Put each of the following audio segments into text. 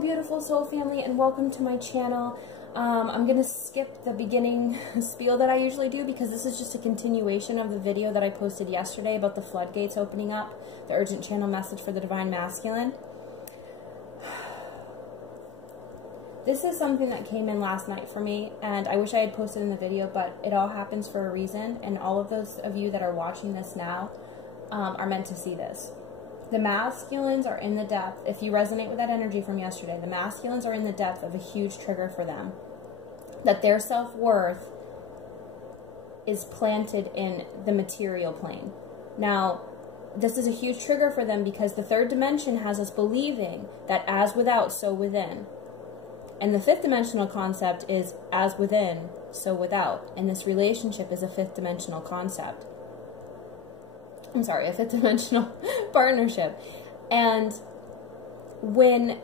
beautiful soul family, and welcome to my channel. I'm going to skip the beginning spiel that I usually do because this is just a continuation of the video that I posted yesterday about the floodgates opening up, the urgent channel message for the Divine Masculine. This is something that came in last night for me, and I wish I had posted in the video, but it all happens for a reason, and all of those of you that are watching this now are meant to see this. The masculines are in the depth, if you resonate with that energy from yesterday, the masculines are in the depth of a huge trigger for them. That their self-worth is planted in the material plane. Now, this is a huge trigger for them because the third dimension has us believing that as without, so within. And the fifth dimensional concept is as within, so without. And this relationship is a fifth dimensional concept. I'm sorry, a fifth dimensional partnership. And when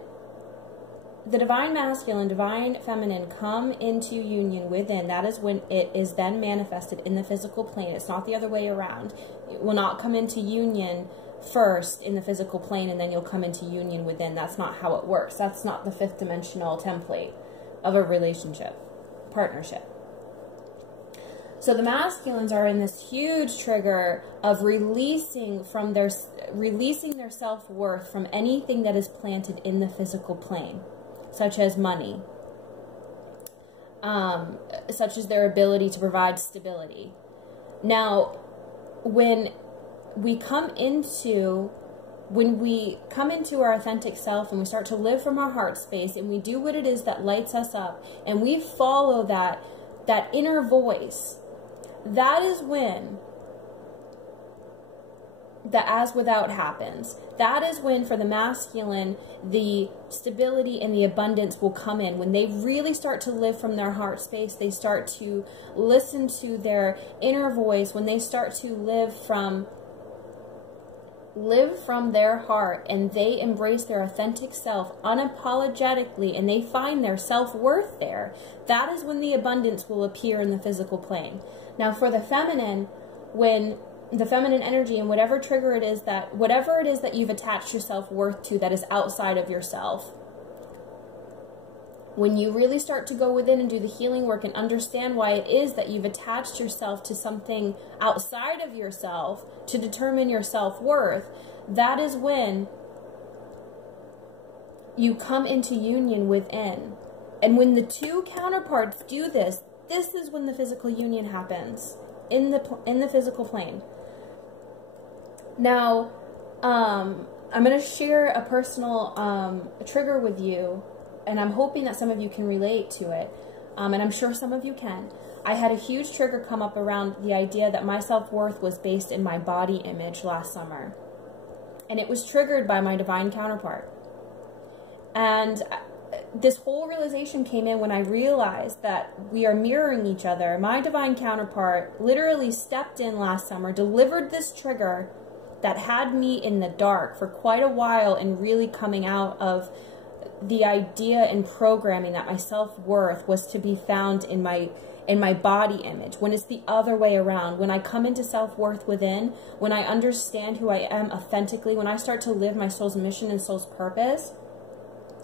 the divine masculine, divine feminine come into union within, that is when it is then manifested in the physical plane. It's not the other way around. It will not come into union first in the physical plane and then you'll come into union within. That's not how it works. That's not the fifth dimensional template of a relationship, partnership. So the masculines are in this huge trigger of releasing their self-worth from anything that is planted in the physical plane, such as money, such as their ability to provide stability. Now, when we come into our authentic self and we start to live from our heart space and we do what it is that lights us up and we follow that inner voice, that is when the as without happens. That is when, for the masculine, the stability and the abundance will come in. When they really start to live from their heart space, they start to listen to their inner voice, when they start to live from their heart and they embrace their authentic self unapologetically and they find their self-worth there, that is when the abundance will appear in the physical plane. Now for the feminine, when the feminine energy and whatever it is that you've attached your self-worth to that is outside of yourself, when you really start to go within and do the healing work and understand why it is that you've attached yourself to something outside of yourself to determine your self-worth, that is when you come into union within. And when the two counterparts do this, this is when the physical union happens in the physical plane. Now, I'm going to share a personal trigger with you, and I'm hoping that some of you can relate to it, and I'm sure some of you can. I had a huge trigger come up around the idea that my self-worth was based in my body image last summer, and it was triggered by my divine counterpart. And this whole realization came in when I realized that we are mirroring each other. My divine counterpart literally stepped in last summer, delivered this trigger that had me in the dark for quite a while and really coming out of the idea and programming that my self-worth was to be found in my body image, when it's the other way around. When I come into self-worth within, when I understand who I am authentically, when I start to live my soul's mission and soul's purpose,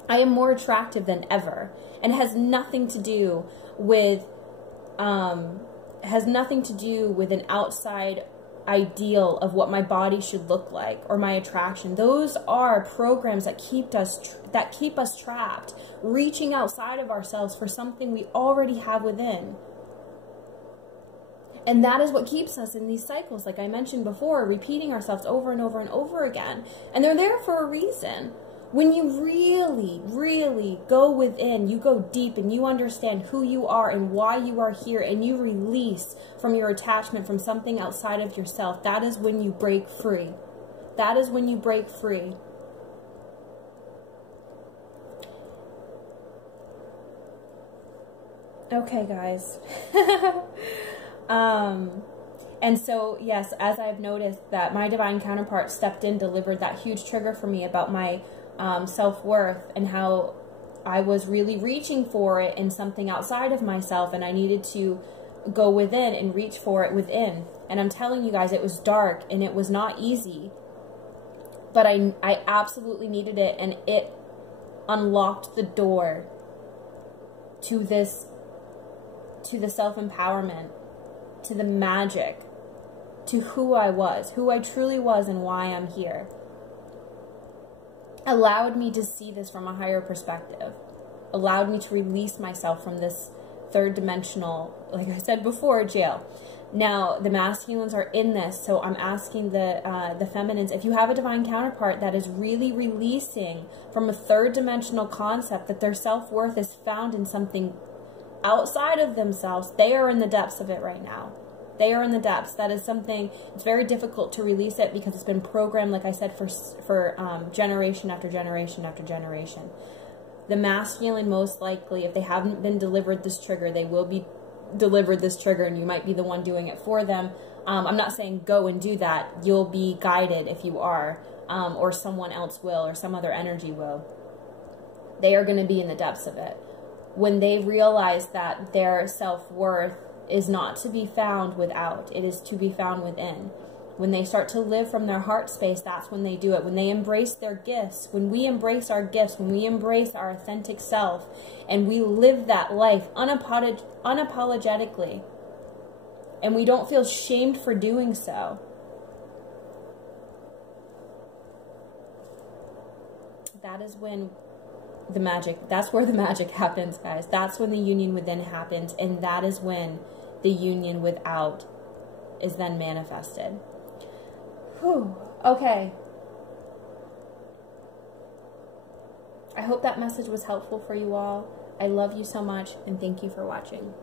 I am more attractive than ever, and has nothing to do with an outside ideal of what my body should look like or my attraction. Those are programs that keep us trapped, reaching outside of ourselves for something we already have within. And that is what keeps us in these cycles, like I mentioned before, repeating ourselves over and over and over again. And they're there for a reason. When you really, really go within, you go deep and you understand who you are and why you are here, and you release from your attachment from something outside of yourself, that is when you break free. That is when you break free. Okay, guys. And so, yes, as I've noticed that my divine counterpart stepped in, delivered that huge trigger for me about my self-worth and how I was really reaching for it in something outside of myself, and I needed to go within and reach for it within. And I'm telling you guys, it was dark and it was not easy, but I absolutely needed it, and it unlocked the door to this, to the self-empowerment, to the magic, to who I was, who I truly was, and why I'm here. Allowed me to see this from a higher perspective. Allowed me to release myself from this third dimensional, like I said before, jail. Now, the masculines are in this, so I'm asking the feminines, if you have a divine counterpart that is really releasing from a third dimensional concept that their self-worth is found in something outside of themselves, they are in the depths of it right now. They are in the depths. That is something, it's very difficult to release it because it's been programmed, like I said, for generation after generation after generation. The masculine, most likely, if they haven't been delivered this trigger, they will be delivered this trigger, and you might be the one doing it for them. I'm not saying go and do that. You'll be guided if you are, or someone else will, or some other energy will. They are going to be in the depths of it. When they realize that their self-worth is not to be found without, it is to be found within. When they start to live from their heart space, that's when they do it. When they embrace their gifts, when we embrace our gifts, when we embrace our authentic self, and we live that life unapologetically, and we don't feel shamed for doing so, that is when the magic, that's where the magic happens, guys. That's when the union within happens, and that is when the union without is then manifested. Whew. Okay. I hope that message was helpful for you all. I love you so much, and thank you for watching.